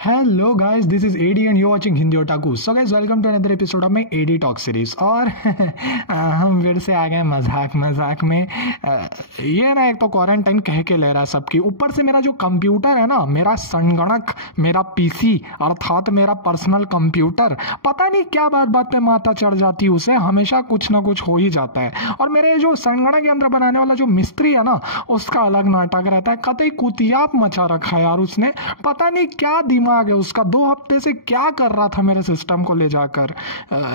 Hello guys, this is AD and you watching Hindi otaku. So guys, welcome to another episode of my AD talk series. और हम फिर से आ गए मजाक में। ये ना, एक तो क्वारंटाइन कह के ले रहा है सबकी, ऊपर से मेरा जो कंप्यूटर है ना, मेरा संगणक, मेरा पीसी अर्थात मेरा पर्सनल कंप्यूटर, पता नहीं क्या बात बात पे माथा चढ़ जाती है उसे, हमेशा कुछ ना कुछ हो ही जाता है। और मेरे जो संगणक यंत्र बनाने वाला जो मिस्त्री है ना, उसका अलग नाटक रहता है। कतई कुतियाप मचा रखा है यार उसने, पता नहीं क्या दिमाग है उसका, 2 हफ्ते से क्या कर रहा था मेरे सिस्टम को ले जाकर।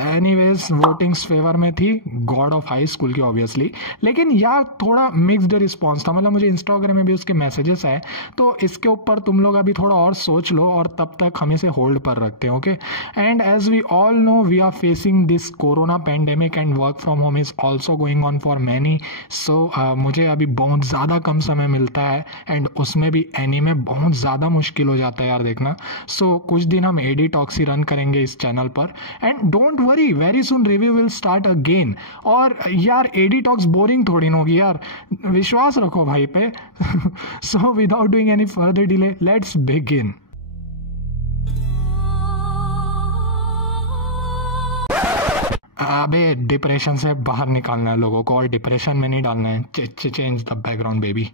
एनीवेज, वोटिंग्स फेवर में थी गॉड ऑफ हाई स्कूल की ऑब्वियसली, लेकिन यार थोड़ा मिक्स्ड रिस्पॉन्स था। मतलब मुझे इंस्टाग्राम में भी उसके मैसेजेस आए, तो इसके ऊपर तुम लोग अभी थोड़ा और सोच लो और तब तक हम इसे होल्ड पर रखते हैं, okay. And as we all know, we are facing this corona pandemic and work from home is also going on for many. So मुझे अभी बहुत ज़्यादा कम समय मिलता है एंड उसमें भी एनीमे बहुत ज़्यादा मुश्किल हो जाता है यार देखना। सो कुछ दिन हम एडी टॉक्स ही रन करेंगे इस चैनल पर, and don't worry, very soon review will start again. और यार एडी टॉक्स बोरिंग थोड़ी ना होगी यार, विश्वास रखो भाई पे। So without doing any further delay, let's begin. अबे डिप्रेशन से बाहर निकालना है लोगों को, और डिप्रेशन में नहीं डालना है। Change the background baby.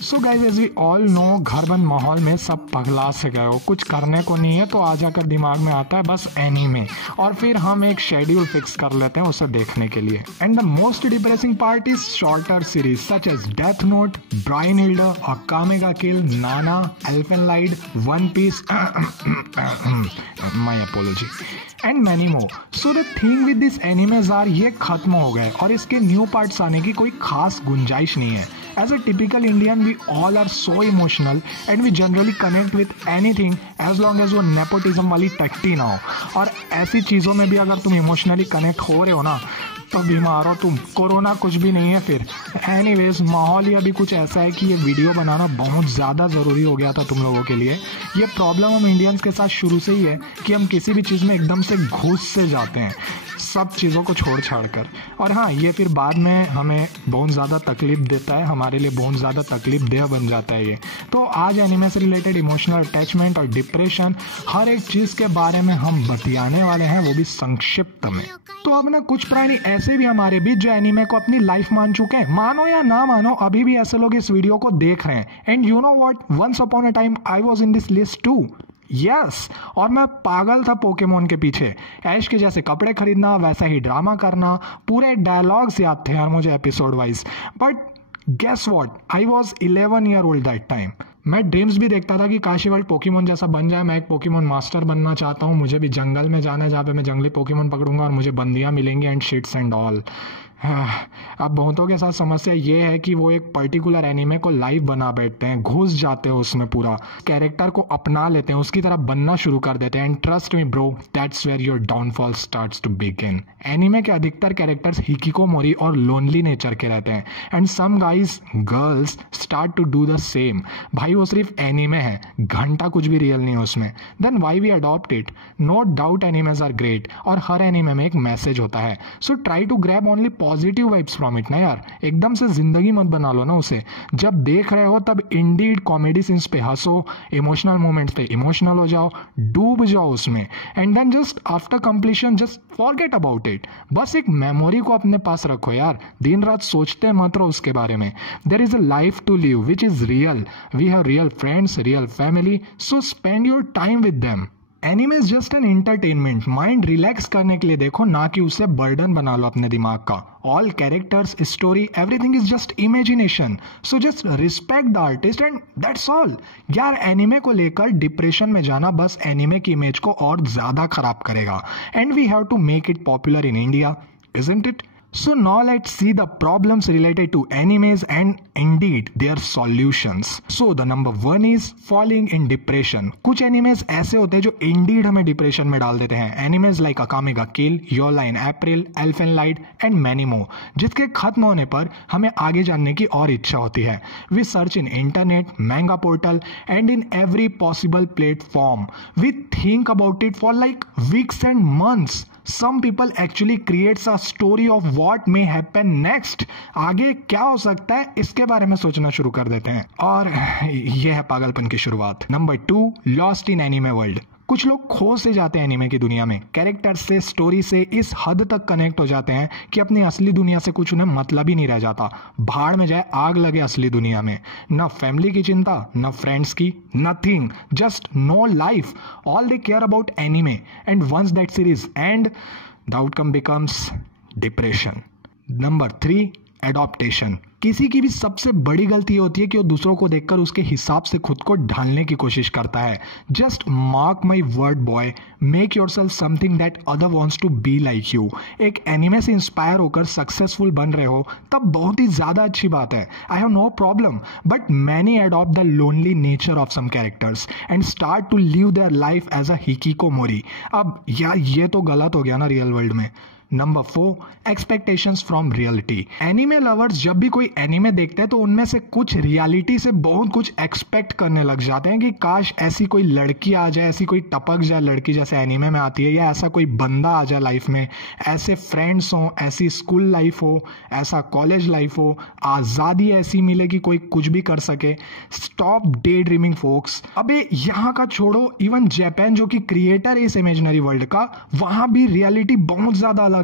So guys, as we all know, घर बंद माहौल में सब पगला से गए हो, कुछ करने को नहीं है तो आ जाकर दिमाग में आता है बस एनीमे, और फिर हम एक शेड्यूल फिक्स कर लेते हैं उसे देखने के लिए। And the most depressing part is shorter series such as Death Note, Brynhildr, Akame ga Kill, Nana, Elfen Lied, One Piece, my apology, and many more. So the thing with this animes are, ये खत्म हो गए और इसके new parts आने की कोई खास गुंजाइश नहीं है। As a typical Indian, we all are so emotional and we generally connect with anything as long as वो nepotism वाली टट्टी ना हो। और ऐसी चीज़ों में भी अगर तुम इमोशनली कनेक्ट हो रहे हो ना, तो बीमार हो तुम, कोरोना कुछ भी नहीं है फिर। एनीवेज, माहौल ही अभी कुछ ऐसा है कि ये वीडियो बनाना बहुत ज़्यादा ज़रूरी हो गया था तुम लोगों के लिए। ये प्रॉब्लम हम इंडियंस के साथ शुरू से ही है कि हम किसी भी चीज़ में एकदम से घुस से जाते हैं, सब चीज़ों को छोड़ छाड़ कर। और हाँ, ये फिर बाद में हमें बहुत ज़्यादा तकलीफ देता है, हमारे लिए बहुत ज़्यादा तकलीफ देह बन जाता है ये। तो आज एनिमे से रिलेटेड इमोशनल अटैचमेंट और डिप्रेशन, हर एक चीज़ के बारे में हम बतियाने वाले हैं, वो भी संक्षिप्त में। तो अब ना, कुछ प्राणी ऐसे भी हमारे बीच जो एनिमे को अपनी लाइफ मान चुके हैं, मानो या ना मानो, अभी भी ऐसे लोग इस वीडियो को देख रहे हैं। And you know what, once upon a time I was in this list too. Yes, और मैं पागल था पोकेमोन के पीछे। ऐश के जैसे कपड़े खरीदना, वैसा ही ड्रामा करना, पूरे डायलॉग्स याद थे यार मुझे episode wise. But guess what, I was 11 year old that time. मैं ड्रीम्स भी देखता था कि काशी वर्ल्ड पोकेमोन जैसा बन जाए, मैं एक पोकेमोन मास्टर बनना चाहता हूँ, मुझे भी जंगल में जाना है जहाँ पे मैं जंगली पोकेमोन पकड़ूंगा और मुझे बंदियाँ मिलेंगी एंड शिट्स एंड ऑल। अब बहुतों के साथ समस्या ये है कि वो एक पर्टिकुलर एनिमे को लाइव बना बैठते हैं, घुस जाते हैं उसमें, पूरा कैरेक्टर को अपना लेते हैं, उसकी तरह बनना शुरू कर देते हैं। And trust me bro, that's where your downfall starts to begin. Anime के अधिकतर कैरेक्टर्स हिकिकोमोरी और लोनली नेचर के रहते हैं, and some guys girls start to do the same. भाई वो सिर्फ एनिमे है, घंटा कुछ भी रियल नहीं है उसमें। Then why we adopt it? No doubt animes are great, और हर एनिमे में एक मैसेज होता है। So try to grab only positive vibes from it ना यार, एकदम से जिंदगी मत बना लो ना उसे। जब देख रहे हो तब इंडीड कॉमेडी सीन्स पे हंसो, इमोशनल मोमेंट्स पे इमोशनल हो जाओ, डूब जाओ उसमें, and then just after completion just forget about it. बस एक मेमोरी को अपने पास रखो यार, दिन रात सोचते मत रहो उसके बारे में। There is a life to live which is real, we have real friends, real family, so spend your time with them. Anime is just an entertainment, mind relax करने के लिए देखो, ना कि उसे बर्डन बना लो अपने दिमाग का। All characters, story, everything is just imagination, so just respect the artist and that's all. यार एनिमे को लेकर डिप्रेशन में जाना बस एनिमे की इमेज को और ज्यादा खराब करेगा, and we have to make it popular in India, isn't it? So now let's see the problems related to animes and indeed their solutions. So the number 1 is falling in depression. कुछ animes ऐसे होते हैं जो indeed हमें depression में डाल देते हैं। Animes like Akame ga Kill, Your Lie in April, Elfen Light and many more, जिसके खत्म होने पर हमें आगे जानने की और इच्छा होती है। We search in internet, manga portal and in every possible platform. We think about it for like weeks and months. Some people actually creates a story of what may happen next. आगे क्या हो सकता है इसके बारे में सोचना शुरू कर देते हैं, और यह है पागलपन की शुरुआत। Number 2, lost in anime world. कुछ लोग खो से जाते हैं एनीमे की दुनिया में, कैरेक्टर से, स्टोरी से इस हद तक कनेक्ट हो जाते हैं कि अपनी असली दुनिया से कुछ उन्हें मतलब ही नहीं रह जाता। भाड़ में जाए, आग लगे असली दुनिया में। न फैमिली की चिंता, न फ्रेंड्स की, nothing, just no life. All they care about anime, and once that series end the outcome becomes depression. Number 3, adaptation. किसी की भी सबसे बड़ी गलती होती है कि वो दूसरों को देखकर उसके हिसाब से खुद को ढालने की कोशिश करता है। Just mark my word boy, make yourself something that other wants to be like you. एक एनिमे से इंस्पायर होकर सक्सेसफुल बन रहे हो तब बहुत ही ज्यादा अच्छी बात है, I have no problem, but many adopt the lonely nature of some characters and start to live their life as a hikikomori. अब यार ये तो गलत हो गया ना रियल वर्ल्ड में। Number 4, expectations from reality. Anime lovers जब भी कोई एनीमे देखते हैं तो उनमें से कुछ रियलिटी से बहुत कुछ एक्सपेक्ट करने लग जाते हैं कि काश ऐसी कोई लड़की आ जाए, ऐसी कोई टपक जाए लड़की जैसे एनीमे में आती है, या ऐसा कोई बंदा आ जाए लाइफ में, ऐसे फ्रेंड्स हो, ऐसी स्कूल लाइफ हो, ऐसा कॉलेज लाइफ हो, आज़ादी ऐसी मिले कि कोई कुछ भी कर सके। Stop day dreaming folks. अबे यहाँ का छोड़ो, इवन जापान जो कि क्रिएटर है इस इमेजिनरी वर्ल्ड का, वहां भी रियलिटी बहुत ज्यादा है।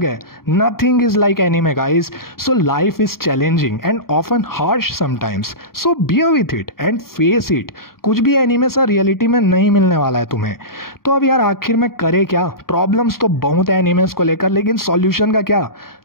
Nothing is like anime, guys. So life is challenging and often harsh sometimes. So bear with it and face it. कुछ भी एनीमे सा रियलिटी में नहीं मिलने वाला है तुम्हें। तो अब यार आखिर में करे क्या? प्रॉब्लम्स तो बहुत है एनीमेस को लेकर, लेकिन सॉल्यूशन का क्या?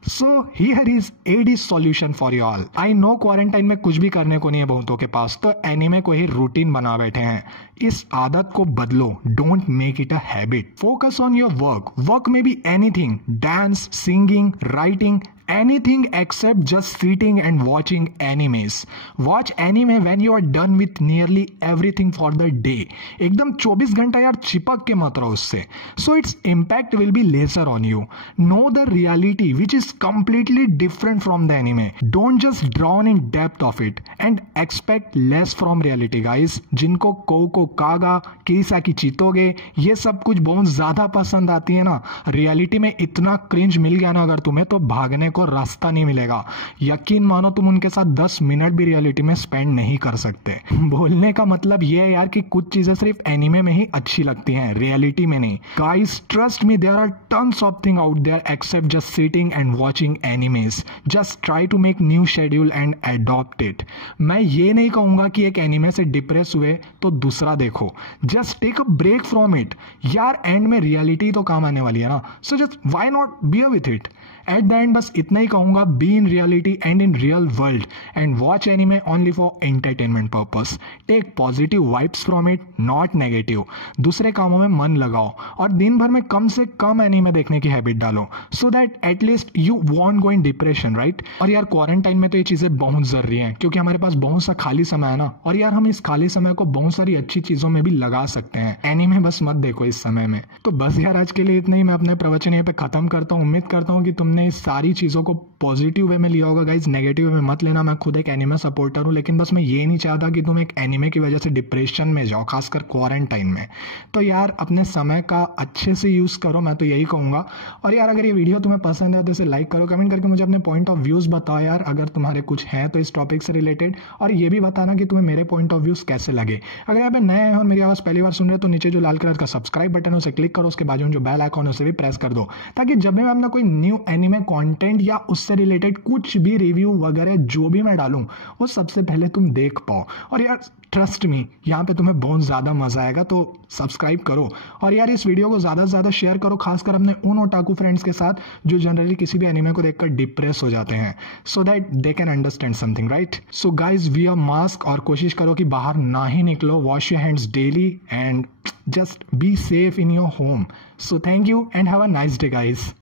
So here is AD solution for you all. I know quarantine में कुछ भी करने को नहीं है बहुतों के पास, तो एनीमे को ही रूटीन बना बैठे हैं। इस आदत को बदलो, don't make it a habit. Focus on your work. Work में be anything, dance, singing, writing, anything except just sitting and watching animes. Watch anime when you are done with nearly everything for the day. एकदम 24 घंटा यार चिपक के मत रहो उससे. So its impact will be lesser on you. Know the reality which is completely different from the anime. Don't just drown in depth of it and expect less from reality, guys. जिनको cocoa कागा, कीसाकी चितोगे ये सब कुछ बहुत ज्यादा पसंद आती है ना, रियलिटी में इतना क्रिंज मिल गया ना अगर तुम्हें, तो भागने को रास्ता नहीं मिलेगा। यकीन मानो तुम उनके साथ 10 मिनट भी रियलिटी में स्पेंड नहीं कर सकते। बोलने का मतलब ये है यार कि कुछ चीजें सिर्फ एनीमे में ही अच्छी लगती हैं, रियलिटी में नहीं। Guys trust me, there are tons of thing out there except just sitting and watching animes. Just try to make new schedule and adopt it. मैं ये नहीं कहूंगा कि एक एनीमे से डिप्रेस हुए तो दूसरा देखो, just take a break from it. यार एंड में रियलिटी तो काम आने वाली है ना, so just why not bear with it. At the end बस इतना ही कहूंगा, be in reality and in real world and watch anime only for entertainment purpose. Take positive vibes from it, not negative. दूसरे कामों में मन लगाओ और दिन भर में कम से कम एनीमे देखने की हैबिट डालो, so that at least you want go in depression, right. और यार क्वारंटाइन में तो ये चीजें बहुत जरूरी हैं क्योंकि हमारे पास बहुत सा खाली समय है ना, और यार हम इस खाली समय को बहुत सारी अच्छी चीजों में भी लगा सकते हैं। एनीमे बस मत देखो इस समय में। तो बस यार आज के लिए इतना ही। मैं अपने प्रवचन यहाँ पे खत्म करता हूँ। उम्मीद करता हूँ कि तुमने इस सारी चीजों को पॉजिटिव वे में लिया होगा। गाइज नेगेटिव वे में मत लेना। मैं खुद एक एनीमे सपोर्टर हूँ, लेकिन बस मैं ये नहीं चाहता कि तुम एक एनीमे की वजह से डिप्रेशन में जाओ, खासकर क्वारंटाइन में। तो यार अपने समय का अच्छे से यूज करो, मैं तो यही कहूंगा। और यार अगर ये वीडियो तुम्हें पसंद है तो इसे लाइक करो, कमेंट करके मुझे अपने पॉइंट ऑफ व्यूज बताओ यार, अगर तुम्हारे कुछ है तो इस टॉपिक से रिलेटेड। और ये भी बताना कि तुम्हें मेरे पॉइंट ऑफ व्यूज कैसे लगे। अगर यहाँ पे नए हैं और मेरी आवाज पहली बार सुन रहे हो तो नीचे जो लाल कलर का सब्सक्राइब बटन है उसे क्लिक करो, उसके बाजू में जो बेल आइकॉन है उसे भी प्रेस कर दो, ताकि जब भी मैं अपना कोई न्यू एनीमे कंटेंट या उससे रिलेटेड कुछ भी रिव्यू वगैरह जो भी मैं डालूं वो सबसे पहले तुम देख पाओ। और यार ट्रस्ट मी, यहाँ पे तुम्हें बहुत ज़्यादा मजा आएगा, तो सब्सक्राइब करो। और यार इस वीडियो को ज़्यादा से ज़्यादा शेयर करो, खासकर अपने उन ओटाकू फ्रेंड्स के साथ जो जनरली किसी भी एनीमे को देखकर डिप्रेस हो जाते हैं, so that they can understand something, right. So guys wear mask और कोशिश करो कि बाहर ना ही निकलो। Wash your hands daily and just be safe in your home. So thank you and have a nice day guys.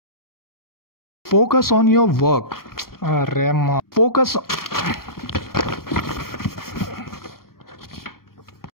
Focus on your work. Focus.